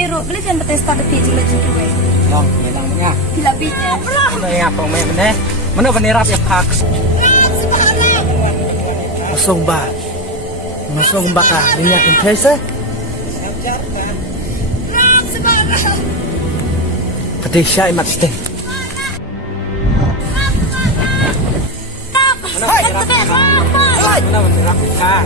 ero beli kan betes pada pijing lagi tuwe. Long, bilangnya. Bila bijnya. Đây à, phòng mẹ mình đây. Mình ở bên này rap đẹp phạc. Masong ba? Masong ba ka? Linya kin kesa? Pati siya ay matste. Mình ở bên này rap phạc.